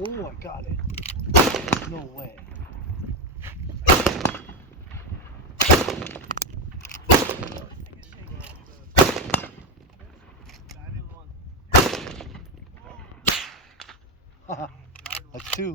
Oh, I got it. No way. That's two.